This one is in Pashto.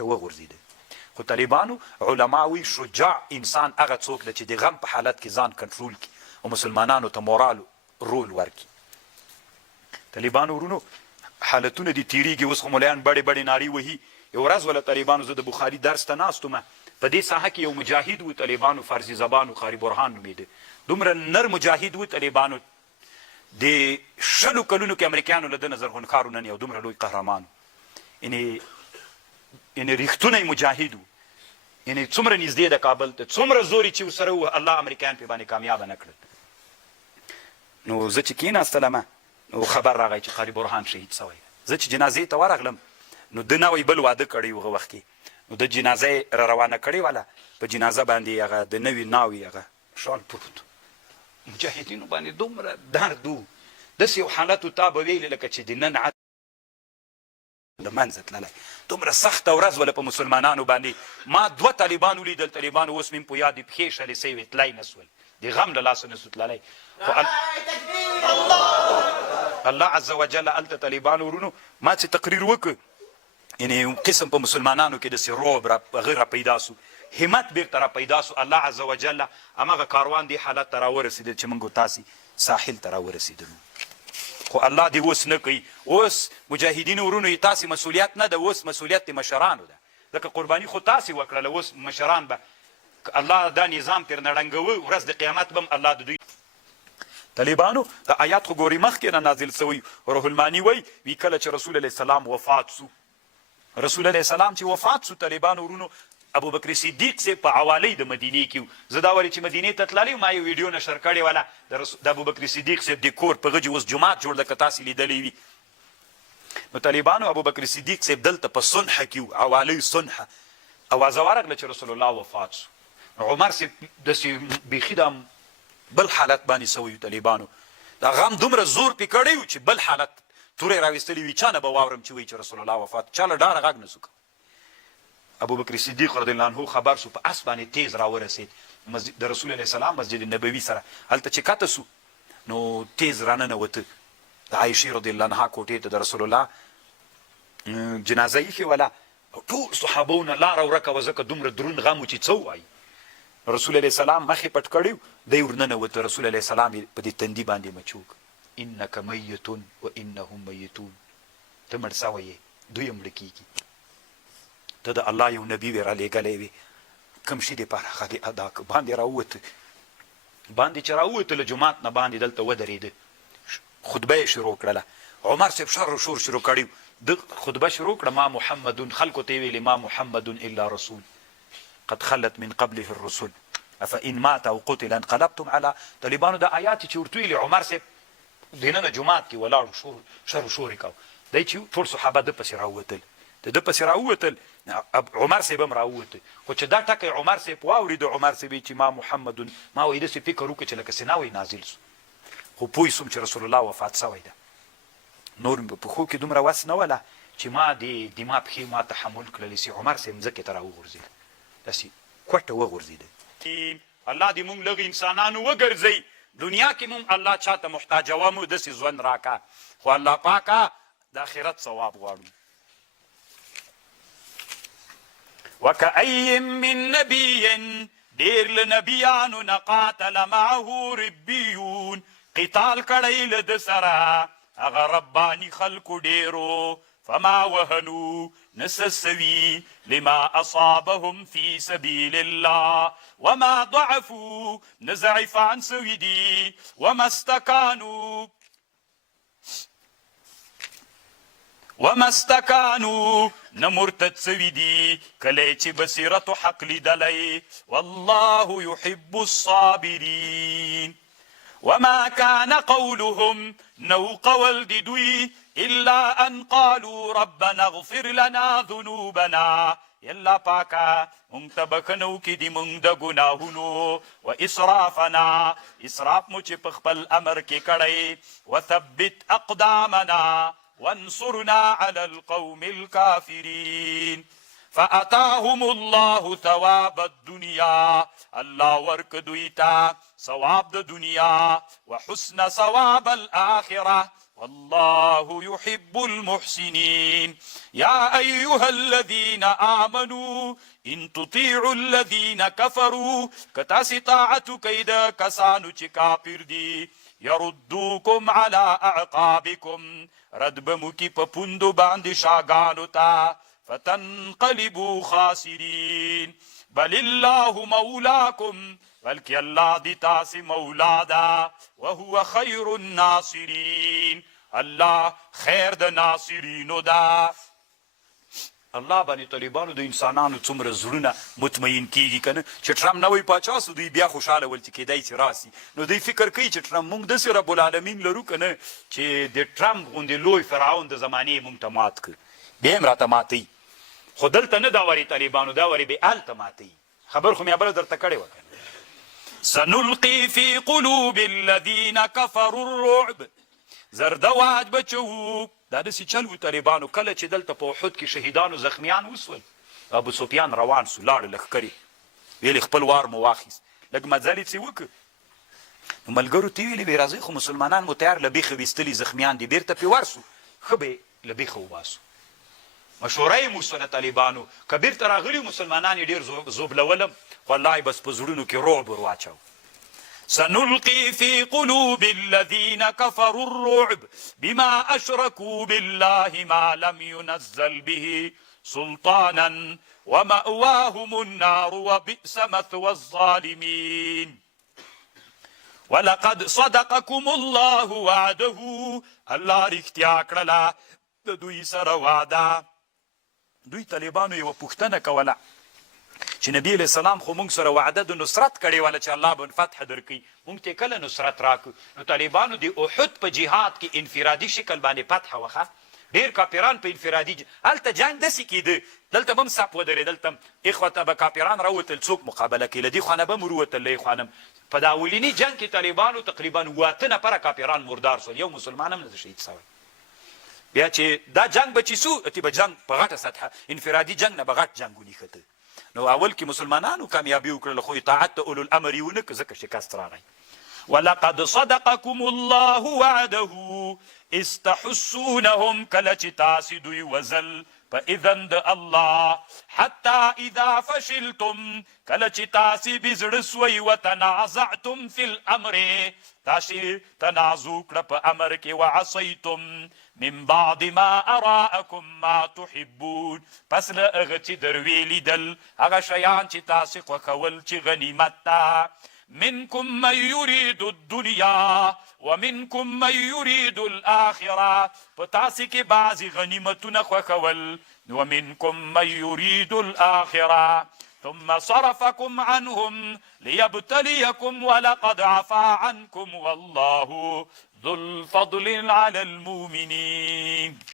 کوټه وغورځېده. خو طالبانو علما وایي شجاع انسان هغه څوک ده چې د غم په حالت کې ځان کنټرول کړي او مسلمانانو ته مورال رول ورکړي. طالبانو ورونو حالتونه دي تیریږي، اوس خو ملیان بړې بړې نارې وهي. یو ورځ ولا طالبانو زه د بخاري درس ته ناست وم، په دې ساحه کې یو مجاهد و طالبانو، فارسي زبان و قاري برهان نومېده. دومره نر مجاهد و طالبانو، د 20 کلونو کې امریکایانو له ده نه زرغونکار نن یو دومره لوی قهرمان، یعنې ریښتونی مجاهد و، یعنې څومره نږدې د کابل ته، څومره زوري چې ورسره و، الله امریکایان پې باندې کامیابه نه کړل. نو زه چې کېناستلمه نو خبر راغی چې قاري برهان شهید سوی. زه چې جنازې ته ورغلم نو ده نوی بل واده کړی و هغه وخت کې، نو د جنازه یې را روانه کړې وله، په جنازه باندې هغه د نوي ناوې هغه شال پروت. مجاهدینو باندې دومره درد و، داسې یو حالت و تا به ویلې لکه چې د نن د منځه تللی. دومره سخته ورځ وله په مسلمانانو باندې. ما 2 طالبان ولیدل، طالبانو اوس مې په یاد دي پښې شلې سوې، تلی نه سول، د غم له لاسه نه سو تللی. خو الله عز وجل هلته طالبانو ورونو ما چې تقریر وکړ، یعنې یو قسم په مسلمانانو کې داسې رعب هغه را پیدا سو، همت بیرته را پیدا سو. الله عز وجل همغه کاروان دې حالت ته راورسېدل چې موږ تاسې ساحل ته راورسېدلو. خو الله دې اوس نه کوي. اوس مجاهدینو ورونو تاسې مسؤلیت نه ده، اوس مسؤلیت د مشرانو ده، ځکه قرباني خو تاسې وکړله. اوس مشران به الله دا نظام تر نه ړنګوي، ورځ د قیامت به هم الله د دوی. طالبانو د آیات خو ګورې مخکې نه نازل سوی. روح الماني وایي کله چې رسول علیه السلام وفات سو، رسول علیه السلام چې وفات سو، طالبانو ورونو ابوبکر صدیق صاحب په حوالې د مدینې کې و. زه دا ولې چې مدینې ته تللی ما یو ویډیو نشر کړې وله د ابوبکر صدیق صاحب د کور په غجې اوس جومات جوړ ده، که تاسې لیدلی وي. نو طالبانو ابوبکر صدیق صاحب دلته په صنحه کې و، حوالې صنحه، اوازه ورغله چې رسول الله وفات سو. عمر صاحب داسې بیخي د بل حالت باندې سوی و. طالبانو دا غم دومره زور پې کړی و چې بل حالت تورې راویستلي وي. چا نه به واورم چې وایي چې رسول الله وفات، چا له ډاره غږ نه سو کولی. ابوبکر صدیق رضی الله عنه خبر سو، په اس باندې تیز راورسېد د رسول علیه السلام مسجد نبوي سره. هلته چې کته سو نو تیز راننوته د عایشې رضی الله عنها کوټې ته د رسول الله جنازه ایښې وله. ټول صحابهونه لاره ورکه وه، ځکه دومره دروند غم و چې څه ووایي. رسول علیه السلام مخې پټ کړی و، دی ورننوته. رسول علیه السلام یې په دې تندي باندې مچوک، انک میت و انهم میتون، ته مړ سوی یې، دوی هم مړه کېږي. ته د الله یو نبي وې رالیږلی وې، کوم شي دپاره هغه دې ادا کړه. باندې راووته، باندې چې راووته له جومات نه باندې دلته ودرېده، خطبه یې شروع کړله. عمر صاحب شر و شور شروع کړی و، د خطبه شروع کړه، ما محمد، خلکو ته یې ویلې ما محمد الا رسول قد خلت من قبله الرسل افان مات او قتل انقلبتم على. طالبانو د آیات چې ورته ویلې، عمر صاحب دننه جومات کې ولاړ شر و شور یې کوه. دی چې ټول صحابه ده پسې راووتل، د ده پسې راووتل، عمر صاحب هم راووته. خو چې دا ټکی عمر صاحب واورېد، عمر صاحب چې ما محمد، ما وایي داسې فکر وکړه چې لکه سیناوی نازل سو. خو پوه سوم چې رسول الله وفات سوی ده. نور مې په پښو کې دومره وس نه وله چې ما د دما پښې ما تحمل کړلې سي. عمر صاحب ځمکې ته راوغورځېد، داسې کوټه وغورځېده. الله دې مونږ لږ انسانانو وګرځوي، دنیا کې مونږ الله چاته محتاجوه مو داسې ژوند راکه، خو الله پاکه د آخرت ثواب غواړو. وکأی من نبی، ډېر له نبیانو نه قاتل معه ربیون، قتال کړی له ده سره هغه رباني خلکو ډېرو، فما وهنوا نسسوي لما أصابهم في سبيل الله وما ضعفوا نزعف عن سويدي وما استكانوا نمرتد سويدي كليت بصيرة حق لدلي والله يحب الصابرين. وما كان قولهم نو قول دوی إلا أن قالوا ربنا اغفر لنا ذنوبنا، يلا پاکا مونږ ته بخښنه وکړي دي مونږ د ګناهونو، و اسرافنا، اسراف مو چې په خپل امر کې کړی، وثبت اقدامنا وانصرنا على القوم الكافرين. فأتاهم الله ثواب الدنيا، الله ورک دوی ته ثواب د دنیا، وحسن ثواب الآخرة، والله يحب المحسنين يا أيها الذين آمنوا إن تطيعوا الذين كفروا كتاسي طاعتو كيدا كسانو چه كافر دي يردوكم على أعقابكم رد بموكي پپندو باند شاگانو تا فتنقلبوا خاسرين بل الله مولاكم بلکہ اللہ دی تاسی مولا دا وهو خیر الناصرین اللہ خیر د ناصرینو دا. الله باندې طالبانو د انسانانو څومره زړونه مطمئن کیږي کنه چې ټرمپ نوی پاچا سو دوی بیا خوشاله ول چې کیدای چې راسي نو دوی فکر کوي چې ټرمپ موږ داسې رب العالمین لرو کنه چې د ټرمپ غوندې لوی فرعون د زمانې موږ ته مات کړ بیا هم راته ماتوي خو دلته نه دا واري طالبانو دا واري بیا هلته ماتوي خبر خو مې بله درته کړې وه کنه سنلقي في قلوب الذين كفروا الرعب زردواج بچو دا داسې چل و طالبانو کله چې دلته په احد کې شهیدانو زخمیان وسول ابو سفیان روان سو لاړ لښکرې ویلې خپل وار مو واخیست لږ مزل یې وکړ نو ملګرو ته ویلې وې راځئ خو مسلمانان مو تیار له بیخه ویستلي زخمیان دي بیرته پرې ورسو ښه به یې له بیخه وباسو مشوره یې موسوله طالبانو که بیرته راغلي مسلمانان یې ډېر زوبلولم والله بس په زړونو کې رعب ور واچو. سنلقي في قلوب الذين كفروا الرعب بما أشركوا بالله ما لم ينزل به سلطانا ومأواهم النار وبئس مثوى الظالمين ولقد صدقكم الله وعده الله رښتیا کړله د دوی سره وعده. دوی طالبانو یوه پوښتنه کوله چې نبی علیه السلام خو موږ سره وعده د نصرت کړې وله چې الله به فتح درکوي موږ ته کله نصرت راکړو نو طالبانو د احد په جهاد کې انفرادي شکل باندې فتح وخه ډېر کافران په انفرادي هلته جنګ داسې کېده دلته به هم صف ودرېدل دلته اخوته به کافران راوتل څوک مقابله کوي له دې خوا نه به هم وروتل له خوا نه په دا اولیني جنګ کې طالبانو تقریبا 8 نفره کافران مردار سول یو مسلمان هم نه شهید سوی بیا چې دا جنګ به چې سو اتې به جنګ په غټه سطحه انفرادي جنګ نه به غټ جنګ ونیښته نو اول کې مسلمانانو کامیابي وکړله خو اطاعت د اولو الامر یې ونه کړه ځکه شکست راغی. ولقد صدقكم الله وعده استحسونهم کله چې تاسې دوی وزل په اذن د الله حتی اذا فشلتم کله چې تاسې بزړه سوئ وتنازعتم فی الامر تاسې تنازع کړه په امر کې وعصیتم من بعد ما اراءکم ما تحبون پس له هغه چې در ویې لیدل هغه شیان چې تاسې خوښول چې غنیمت ده منکم من یرید الدنیا ومنکم من یرید الاخره په تاسې کې بعضې غنیمتونه خوښول ومنکم من یرید الاخره ثم صرفكم عنهم ليبتليكم ولقد عفا عنكم والله ذو الفضل على المؤمنين.